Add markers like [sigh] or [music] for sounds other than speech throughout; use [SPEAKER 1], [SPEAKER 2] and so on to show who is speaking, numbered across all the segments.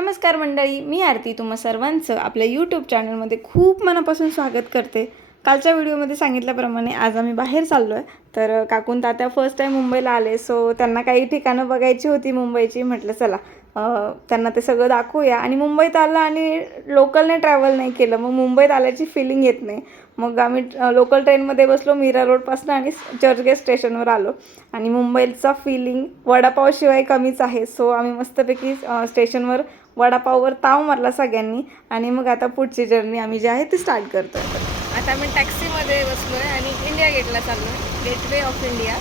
[SPEAKER 1] नमस्कार मंडळी मी आरती तुम्हा सर्वांचं आपल्या यूट्यूब चॅनलमध्ये खूप मनापासून स्वागत करते. कालच्या व्हिडिओमध्ये सांगितल्याप्रमाणे आज आम्ही बाहेर चाललो आहे तर काकून तात्या फर्स्ट टाईम मुंबईला आले सो त्यांना काही ठिकाणं बघायची होती मुंबईची. म्हटलं चला त्यांना ते सगळं दाखवूया. आणि मुंबईत आलं आणि लोकलने ट्रॅव्हल नाही केलं. मग मुंबईत आल्याची फिलिंग येत नाही. मग आम्ही लोकल ट्रेनमध्ये बसलो मीरा रोडपासून आणि चर्चगेट स्टेशनवर आलो. आणि मुंबईचा फिलिंग वडापावशिवाय कमीच आहे. सो आम्ही मस्तपैकी स्टेशनवर वडापाववर ताव मारला सगळ्यांनी आणि मग आता पुढची जर्नी आम्ही जी आहे ती स्टार्ट करतो
[SPEAKER 2] आता आम्ही टॅक्सीमध्ये बसलोय आणि इंडिया गेटला चाललोय. गेटवे ऑफ इंडिया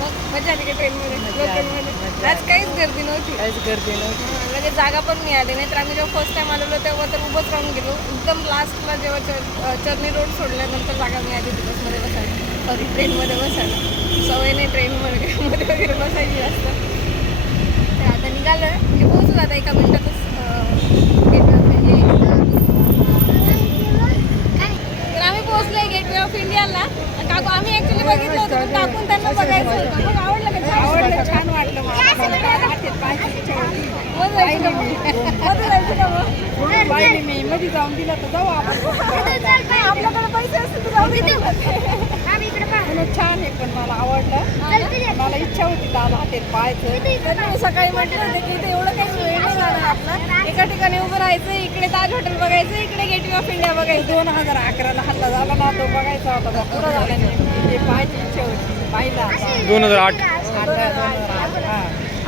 [SPEAKER 2] मग मजा आली का ट्रेनमध्ये आज काहीच गर्दी नव्हती.
[SPEAKER 3] काहीच गर्दी नव्हती.
[SPEAKER 2] लगेच जागा पण मिळाली नाही. तर आम्ही जेव्हा फर्स्ट टाइम आलेलो तेव्हा तर उभंच राहून गेलो. एकदम लास्टला जेव्हा चर चर्नी रोड सोडल्यानंतर जागा मिळाली होती बसमध्ये बसायला सॉरी ट्रेनमध्ये बसायला. सवय नाही ट्रेनमध्ये [laughs] मध्ये वगैरे बसायची जास्त तर आता निघालं आहे म्हणजे पोहोचू आता एका मिनिटातच गेटवे ऑफ तर आम्ही पोहोचलोय गेटवे ऑफ इंडियाला. काकू आम्ही ऍक्च्युली बघितलं होतं काकून त्यांना बघायचं होतं. मग आवडलं का? छान
[SPEAKER 3] आवडलं छान वाटलं मी. मध्ये जाऊन दिला तर जाऊ आपण.
[SPEAKER 2] आपल्याकडे पैसे असतील तर जाऊ दे.
[SPEAKER 3] म्हणून छान आहे पण मला आवडलं. मला इच्छा होती दादा हातेत पाहायचं.
[SPEAKER 2] सकाळी म्हटलं होते की इथे एवढं काही जाणार आपला. एका ठिकाणी उभं राहायचं इकडे ताज हॉटेल बघायचं इकडे गेटवे ऑफ इंडिया बघायचं.
[SPEAKER 3] दोन हजार अकराला हल्ला झाला ना तो बघायचा होता तो पुरा झाला नाही ते पाहायची इच्छा होती पाहिला.
[SPEAKER 4] दोन हजार आठ.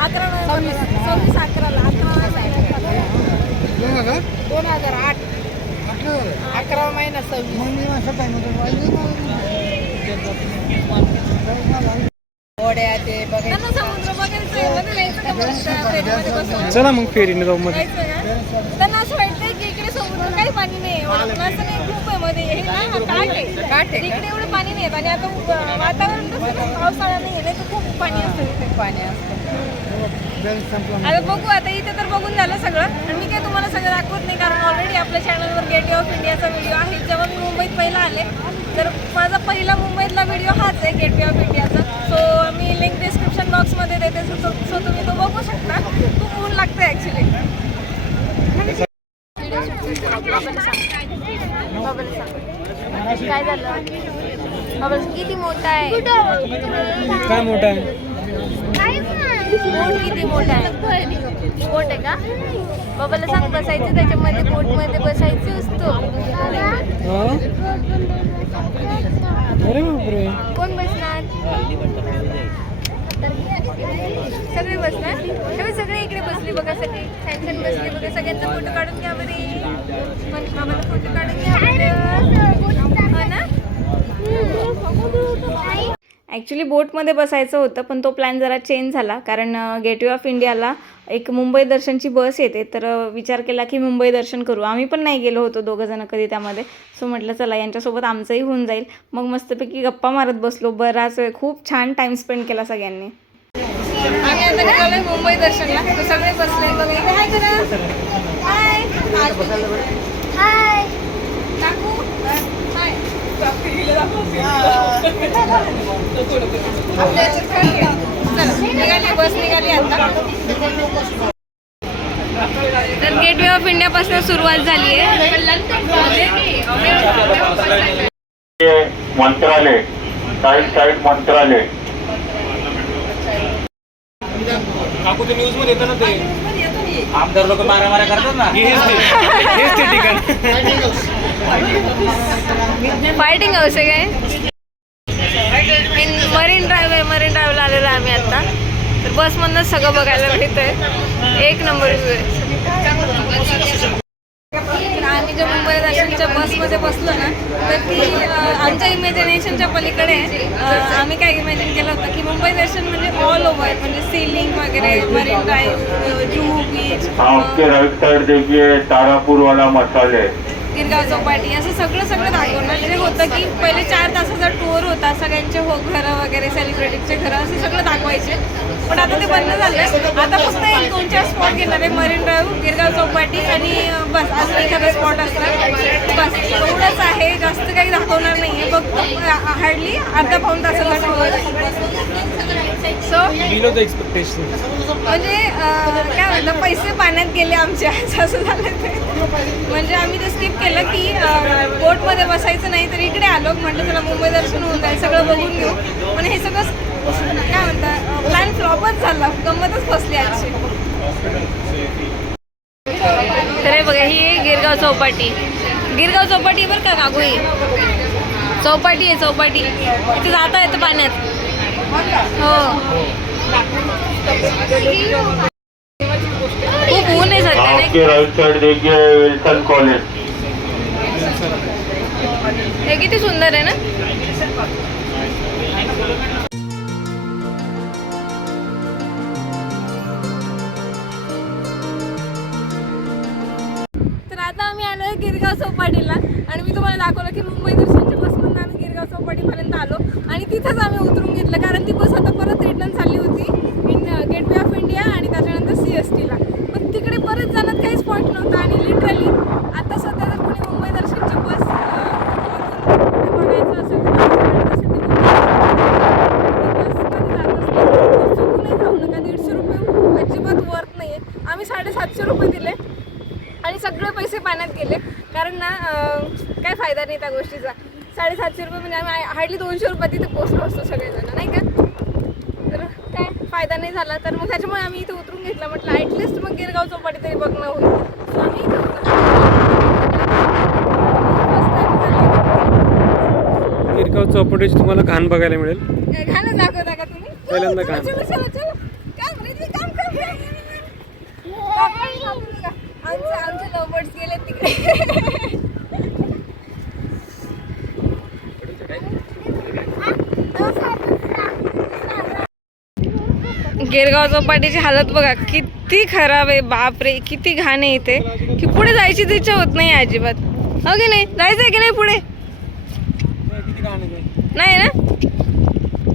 [SPEAKER 2] अकरा नोव्हेंबर सव्वीस अकराला अकरा.
[SPEAKER 3] दोन हजार? आठ. अकरा महिना सव्वीस. ते बघायचं.
[SPEAKER 2] समुद्र बघायचं?
[SPEAKER 4] चला मग फेरीने जाऊ मध्ये?
[SPEAKER 2] त्यांना असं वाटतंय की इकडे समुद्र काही पाणी नाही एवढं. असं नाही खूप आहे मध्ये. हे ना हा काठ आहे.
[SPEAKER 3] काठ आहे का?
[SPEAKER 2] इकडे एवढं पाणी नाही आणि आता वातावरण कसं पावसाळा नाही आहे तर खूप पाणी असतं इथे
[SPEAKER 3] पाणी असतं.
[SPEAKER 2] आता बघू आता इथे तर बघून झालं सगळं. आणि मी काय तुम्हाला सगळं दाखवत नाही कारण ऑलरेडी आपल्या चॅनलवर गेटवे ऑफ इंडियाचा व्हिडिओ आहे. जेव्हा मी मुंबईत पहिला आले तर माझा पहिला मुंबईतला व्हिडिओ हाच आहे गेटवे ऑफ इंडियाचा सो मी लिंक डिस्क्रिप्शन बॉक्समध्ये देते सो सो तुम्ही तो बघू शकता खूप ऊन लागतं ॲक्च्युली काय झालं बाबा किती मोठा आहे.
[SPEAKER 4] काय मोठा आहे?
[SPEAKER 2] बोट किती मोठा आहे? बोट आहे का? बाबाला सांग बसायचं त्याच्यामध्ये बोटमध्ये बसायचं असतो.
[SPEAKER 4] हा? अरे बापरे.
[SPEAKER 2] कोण बसणार? सगळे बसणार? तेव्हा सगळे इकडे बसले बघा सगळे. छान छान बसले बघा. सगळ्यांचा फोटो काढून घ्या बरे. पण बाबाला फोटो काढून घ्या बरं. हो ना
[SPEAKER 1] ॲक्च्युली बोटमध्ये बसायचं होतं पण तो प्लॅन जरा चेंज झाला. कारण गेटवे ऑफ इंडियाला एक मुंबई दर्शनची बस येते तर विचार केला की मुंबई दर्शन करू. आम्ही पण नाही गेलो होतो दोघंजणं कधी त्यामध्ये. सो म्हटलं चला यांच्यासोबत आमचंही होऊन जाईल. मग मस्तपैकी गप्पा मारत बसलो. बराच वेळ खूप छान टाईम स्पेंड केला सगळ्यांनी.
[SPEAKER 2] आम्ही आता निघालोय मुंबई दर्शनला. सगळे बसले बघा. हाय करा. हाय हाय काकू हाय आपल्या याच्यात काय आहे? चला निघाली बस निघाली आता तर गेटवे ऑफ इंडिया पासून सुरुवात झाली आहे.
[SPEAKER 5] मंत्रालय साईड साईड मंत्रालय.
[SPEAKER 4] न्यूजमध्ये येतं ना ते.
[SPEAKER 6] आमदार लोक मारा मारा करतात ना.
[SPEAKER 4] हेच ते ठिकाण.
[SPEAKER 2] फायटिंग हाऊस आहे काय? मरीन ड्राईव्ह आहे मरीन ड्राईव्हला आलेलो आहे आम्ही आता. तर बसमधनंच सगळं बघायला भेटतंय एक नंबर व्ह्यू आहे. आम्ही ज्या मुंबई दर्शनच्या बसमध्ये बसलो ना तर ती आमच्या इमॅजिनेशनच्या पलीकडे आम्ही काय इमॅजिन केलं होतं की मुंबई दर्शन म्हणजे ऑल ओव्हर म्हणजे सीलिंग वगैरे मरीन ड्राईव्ह जुहू बीच
[SPEAKER 5] हाँ उसके राइट साइड देखिए तारापुर वाला मसाले.
[SPEAKER 2] गिरगाव चौपाटी असं सगळं सगळं दाखवणार म्हणजे होतं की पहिले चार तासाचा टूर होता सगळ्यांचे हो घरं वगैरे सेलिब्रिटीजचे घरं असं सगळं दाखवायचे. पण आता ते बंद झालं आता फक्त एक दोन चार स्पॉट घेणार आहे मरीन ड्राईव्ह गिरगाव चौपाटी आणि बस. असं एखादा स्पॉट असणार. बस. एवढंच आहे जास्त काही दाखवणार नाही आहे फक्त हार्डली अर्धा पाऊन तासाचा टूर
[SPEAKER 4] बिलो द एक्सपेक्टेशन.
[SPEAKER 2] म्हणजे काय म्हणतात पैसे पाण्यात गेले आमचे आज असं झालं ते. म्हणजे आम्ही ते स्किप केलं की बोटमध्ये बसायचं नाही तर इकडे आलो. म्हटलं चला मुंबई दर्शन होऊन जाईल. सगळं बघून घेऊ. पण हे सगळं काय म्हणतात प्लॅन फ्लॉपच झाला. गंमतच फसली आजची. तर हे बघा ही आहे गिरगाव चौपाटी. गिरगाव चौपाटी बरं का काकू ही? चौपाटी आहे चौपाटी. इथे जाता येतं पाण्यात. हो. खूप ऊन आहे सध्या नाही
[SPEAKER 5] आपके राइट साइड देखिए विल्सन कॉलेज
[SPEAKER 2] हे किती सुंदर आहे ना? पैसे पाण्यात गेले. कारण ना काय फायदा नाही त्या गोष्टीचा. साडेसातशे रुपये म्हणजे आम्ही हार्डली दोनशे रुपये तिथे पोचलो असतो सगळेजण नाही का? तर काय फायदा नाही झाला. तर मग त्याच्यामुळे आम्ही इथे उतरून घेतलं. म्हटलं ॲटलिस्ट मग गिरगाव चौपाटी तरी बघणं होईल. आम्ही.
[SPEAKER 4] गिरगाव चौपटीची तुम्हाला घाण बघायला मिळेल.
[SPEAKER 2] घाणं दाखवता का तुम्ही?
[SPEAKER 4] पहिल्यांदा
[SPEAKER 2] चलो,
[SPEAKER 4] घाण.
[SPEAKER 2] चलो चलो चलो. काम. रे आमचे आमचे लवबर्ड्स गेले तिकडे. गिरगाव चौपाटीची हालत बघा किती खराब आहे बापरे किती घाण आहे इथे. की पुढे जायची इच्छा होत नाही अजिबात. हो की नाही? जायचंय की नाही पुढे? नाही ना?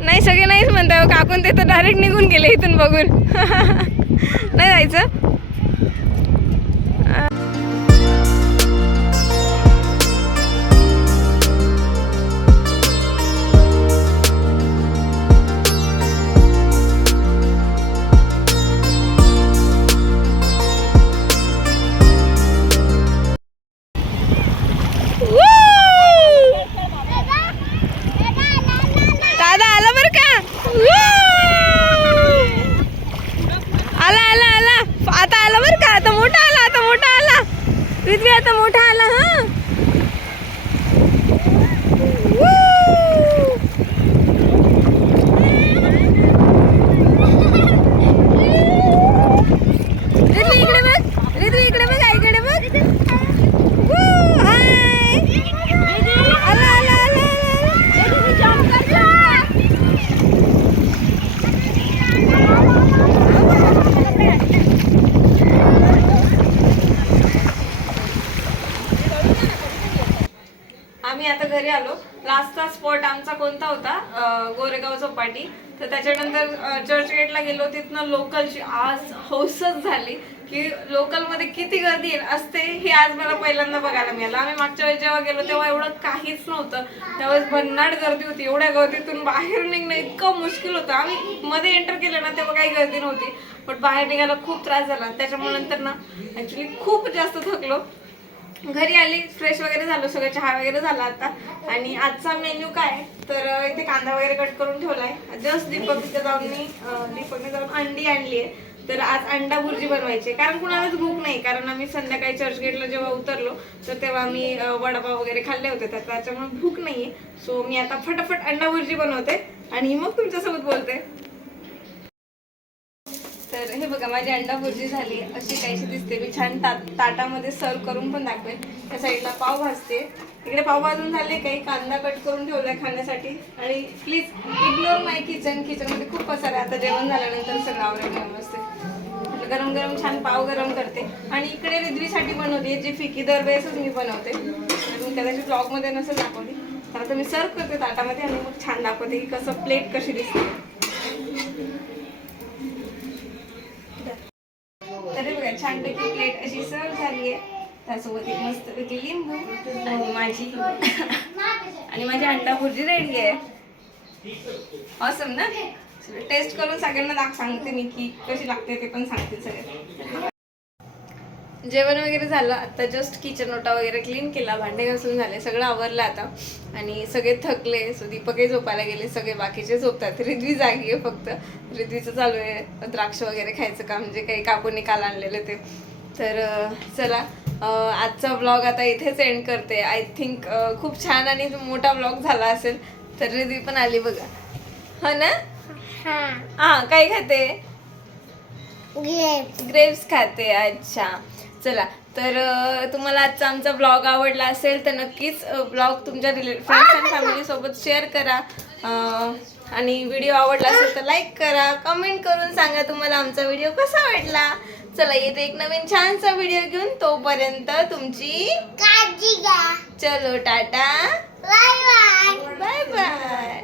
[SPEAKER 2] नाही सगळे नाहीच म्हणताय काकून ते तर डायरेक्ट निघून गेले इथून बघून. [laughs] नाही जायचं? आता आला बरं का? आता मोठा आला आता मोठा आला. पृथ्वी आता मोठा आला हा ऋतू इकडे बघ ऋतू इकडे बघ आईकडे बघ Woo, हाय आला आला आला आला आम्ही आता घरी आलो लास्टचा स्पॉट आमचा कोणता होता अं, गोरेगाव चौपाटी तर त्याच्यानंतर चर्चगेटला गेलो. तिथनं लोकलची आज हौसच झाली की लोकलमध्ये किती गर्दी असते हे आज मला पहिल्यांदा बघायला मिळालं. आम्ही मागच्या वेळेस जेव्हा गेलो तेव्हा एवढं काहीच नव्हतं. त्यावेळेस भन्नाट गर्दी होती. एवढ्या गर्दीतून बाहेर निघणं इतकं मुश्किल होतं. आम्ही मध्ये एंटर केलं ना तेव्हा काही गर्दी नव्हती. पण बाहेर निघायला खूप त्रास झाला. त्याच्यामुळे नंतर ना ॲक्च्युली खूप जास्त थकलो. घरी आली फ्रेश वगैरे झालो सगळं चहा वगैरे झाला आता. आणि आजचा मेन्यू काय? तर इथे कांदा वगैरे कट करून ठेवलाय. जस्ट दीपक तिथे जाऊन मी दीपकने जाऊन अंडी आणली आहे. तर आज अंडा भुर्जी बनवायची आहे. कारण कुणालाच भूक नाही. कारण आम्ही संध्याकाळी चर्चगेटला जेव्हा उतरलो तर तेव्हा मी वडापाव वगैरे खाल्ले होते. तर त्याच्यामुळे भूक नाहीये. सो मी आता फटाफट अंडा भुर्जी बनवते. आणि मग तुमच्यासोबत बोलते. तर हे बघा माझी अंडा भुर्जी झाली. अशी काहीशी दिसते. मी छान ता ताटामध्ये सर्व करून पण दाखवेन. त्या साईडला पाव भाजते. इकडे पाव भाजून झाले काही कांदा कट करून ठेवलाय खाण्यासाठी. आणि प्लीज इग्नोर माय किचन किचनमध्ये खूप पसार आहे. आता जेवण झाल्यानंतर सगळं आवरेल व्यवस्थित गरम गरम छान पाव गरम करते. आणि इकडे रिद्वीसाठी बनवते. जी फिकी दरवेळेसच मी बनवते. मी कदाचित ब्लॉगमध्ये नसेल दाखवली. तर आता मी सर्व करते ताटामध्ये आणि मग छान दाखवते की कसं प्लेट कशी दिसते तरी बघा छानपैकी प्लेट अशी सर्व झाली आहे त्यासोबत एक मस्तपैकी लिंबू आणि माझी [laughs] आणि माझी अंडा भुर्जी रेडी आहे. ऑसम ना? टेस्ट करून सगळ्यांना दाख सांगते मी की कशी लागते ते पण सांगते सगळे. जेवण वगैरे झालं. आता जस्ट किचन ओटा वगैरे क्लीन केला. भांडे घासून झाले. सगळं आवरलं आता. आणि सगळे थकले. सो दीपकही झोपायला गेले. सगळे बाकीचे झोपतात. रिद्वी जागी आहे फक्त. रिद्वीचं चालू आहे. द्राक्ष वगैरे खायचं काम. जे काही काकूने काल आणलेलं ते. तर चला. आजचा ब्लॉग आता इथेच एंड करते. आय थिंक खूप छान आणि मोठा ब्लॉग झाला असेल तर रिद्वी पण आली बघा. हो ना? हा. काय खाते? ग्रेप्स खाते अच्छा. चला तर तुम्हाला आजचा आमचा ब्लॉग आवडला असेल तर नक्कीच ब्लॉग तुमच्या रिले फ्रेंड्स अँड फॅमिली सोबत शेअर करा. आणि व्हिडिओ आवडला असेल तर लाईक करा कमेंट करून सांगा तुम्हाला आमचा व्हिडिओ कसा वाटला. चला येते एक नवीन छानसा व्हिडिओ घेऊन. तोपर्यंत तुमची
[SPEAKER 7] काळजी घ्या
[SPEAKER 2] चलो tata.
[SPEAKER 7] Bye bye.
[SPEAKER 2] Bye bye.